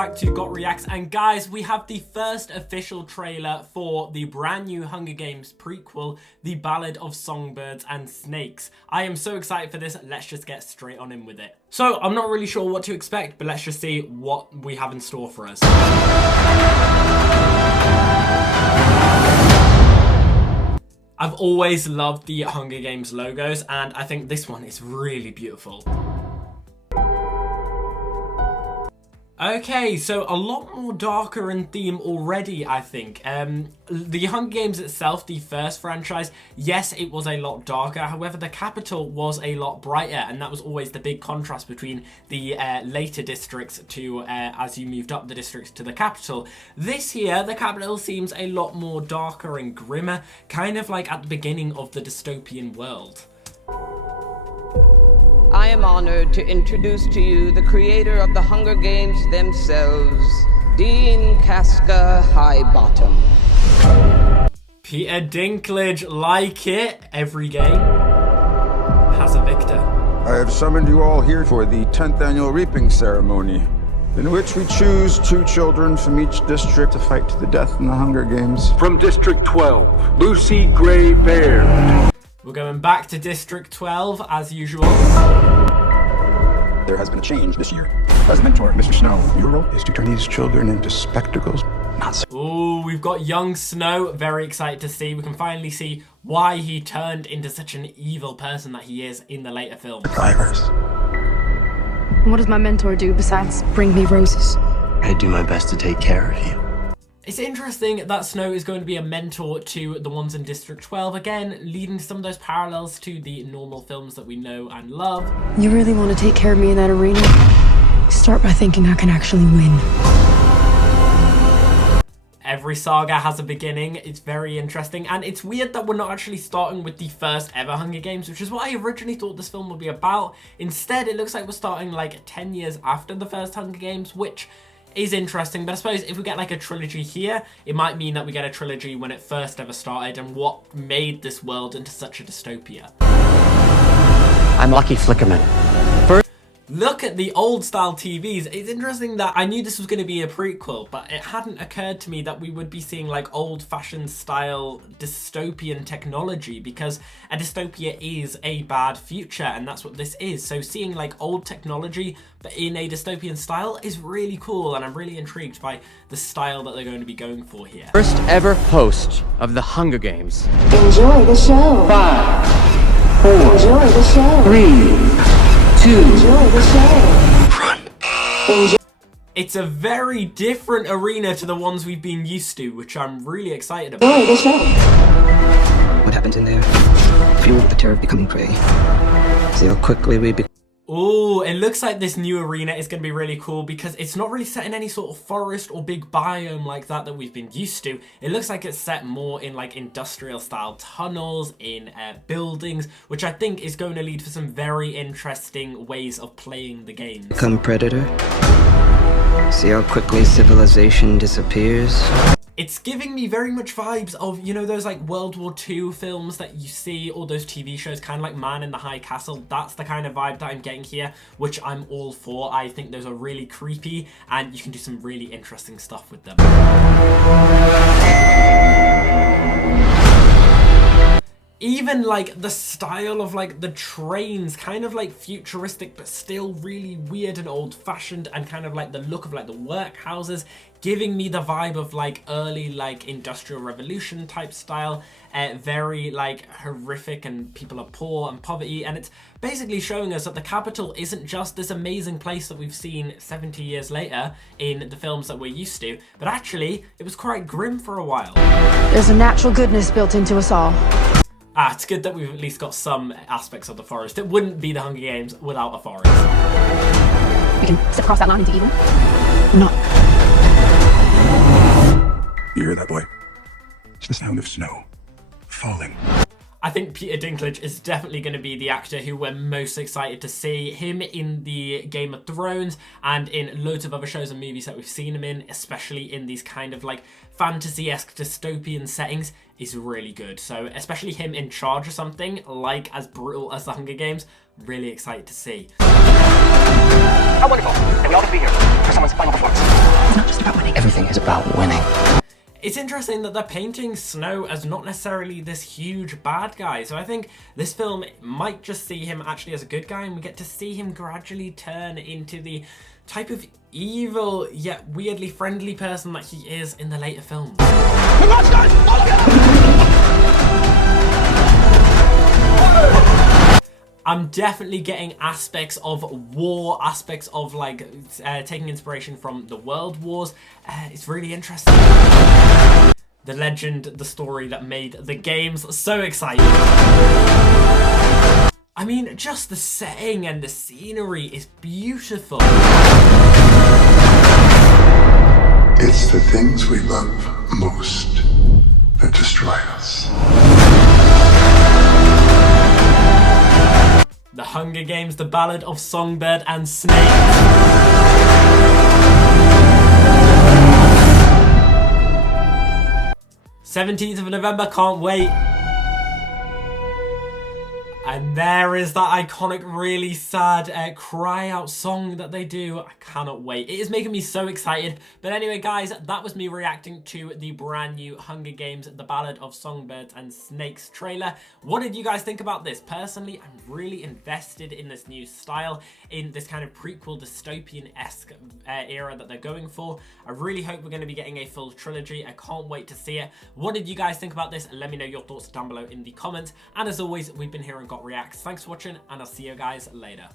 back to Got Reacts, and guys, we have the first official trailer for the brand new Hunger Games prequel, The Ballad of Songbirds and Snakes. I am so excited for this. Let's just get straight on in with it. So I'm not really sure what to expect, but let's just see what we have in store for us. I've always loved the Hunger Games logos, and I think this one is really beautiful. Okay, so a lot more darker in theme already, I think. The Hunger Games itself, the first franchise, yes, it was a lot darker. However, the capital was a lot brighter, and that was always the big contrast between the later districts to as you moved up the districts to the capital. This year, the capital seems a lot more darker and grimmer, kind of like at the beginning of the dystopian world. I am honored to introduce to you the creator of the Hunger Games themselves, Dean Casca Highbottom. Peter Dinklage, like it. Every game has a victor. I have summoned you all here for the 10th annual reaping ceremony, in which we choose 2 children from each district to fight to the death in the Hunger Games. From District 12, Lucy Gray Baird. We're going back to District 12, as usual. There has been a change this year. As mentor, Mr. Snow, your role is to turn these children into spectacles. Ooh, we've got young Snow. Very excited to see. We can finally see why he turned into such an evil person that he is in the later films. Survivors. What does my mentor do besides bring me roses? I do my best to take care of you. It's interesting that Snow is going to be a mentor to the ones in District 12, again, leading to some of those parallels to the normal films that we know and love. You really want to take care of me in that arena? Start by thinking I can actually win. Every saga has a beginning. It's very interesting, and it's weird that we're not actually starting with the first ever Hunger Games, which is what I originally thought this film would be about. Instead, it looks like we're starting like 10 years after the first Hunger Games, which is interesting, but I suppose if we get like a trilogy here, it might mean that we get a trilogy when it first ever started and what made this world into such a dystopia. I'm Lucky Flickerman. Look at the old style TVs. It's interesting that I knew this was going to be a prequel, but it hadn't occurred to me that we would be seeing like old fashioned style dystopian technology, because a dystopia is a bad future, and that's what this is. So seeing like old technology but in a dystopian style is really cool, and I'm really intrigued by the style that they're going to be going for here. First ever host of the Hunger Games. Enjoy the show. 5, 4, Enjoy the show. 3, 2, Enjoy the show. Enjoy. It's a very different arena to the ones we've been used to, which I'm really excited about. Enjoy the show. What happens in there? Fueled with the terror of becoming prey. See how quickly we become. Oh, it looks like this new arena is going to be really cool, because it's not really set in any sort of forest or big biome like that we've been used to. It looks like it's set more in like industrial style tunnels, in buildings, which I think is going to lead for some very interesting ways of playing the game. Become predator. See how quickly civilization disappears. It's giving me very much vibes of, you know, those like World War II films that you see, or those TV shows, kind of like Man in the High Castle. That's the kind of vibe that I'm getting here, which I'm all for. I think those are really creepy, and you can do some really interesting stuff with them. Even like the style of like the trains, kind of like futuristic but still really weird and old-fashioned, and kind of like the look of like the workhouses, giving me the vibe of like early like Industrial Revolution type style, very like horrific, and people are poor and poverty, and it's basically showing us that the capital isn't just this amazing place that we've seen 70 years later in the films that we're used to, but actually it was quite grim for a while. There's a natural goodness built into us all. It's good that we've at least got some aspects of the forest. It wouldn't be the Hunger Games without a forest. We can step across that line into evil. Not. You hear that, boy? It's the sound of snow falling. I think Peter Dinklage is definitely going to be the actor who we're most excited to see. Him in the Game of Thrones and in loads of other shows and movies that we've seen him in, especially in these kind of like fantasy-esque dystopian settings, is really good. So especially him in charge of something like as brutal as the Hunger Games, really excited to see. How wonderful. And we all get to be here for someone's final performance. It's not just about winning. Everything is about winning. It's interesting that they're painting Snow as not necessarily this huge bad guy, so I think this film might just see him actually as a good guy, and we get to see him gradually turn into the type of evil yet weirdly friendly person that he is in the later films. I'm definitely getting aspects of war, aspects of like taking inspiration from the World Wars. It's really interesting. The legend, the story that made the games so exciting. I mean, just the setting and the scenery is beautiful. It's the things we love most that destroy us. The Hunger Games, the Ballad of Songbird and Snake. 17th of November, can't wait. And there is that iconic, really sad cry out song that they do. I cannot wait. It is making me so excited. But anyway, guys, that was me reacting to the brand new Hunger Games, The Ballad of Songbirds and Snakes trailer. What did you guys think about this? Personally, I'm really invested in this new style, in this kind of prequel dystopian-esque era that they're going for. I really hope we're going to be getting a full trilogy. I can't wait to see it. What did you guys think about this? Let me know your thoughts down below in the comments. And as always, we've been here and Got Reacts. Thanks for watching, and I'll see you guys later.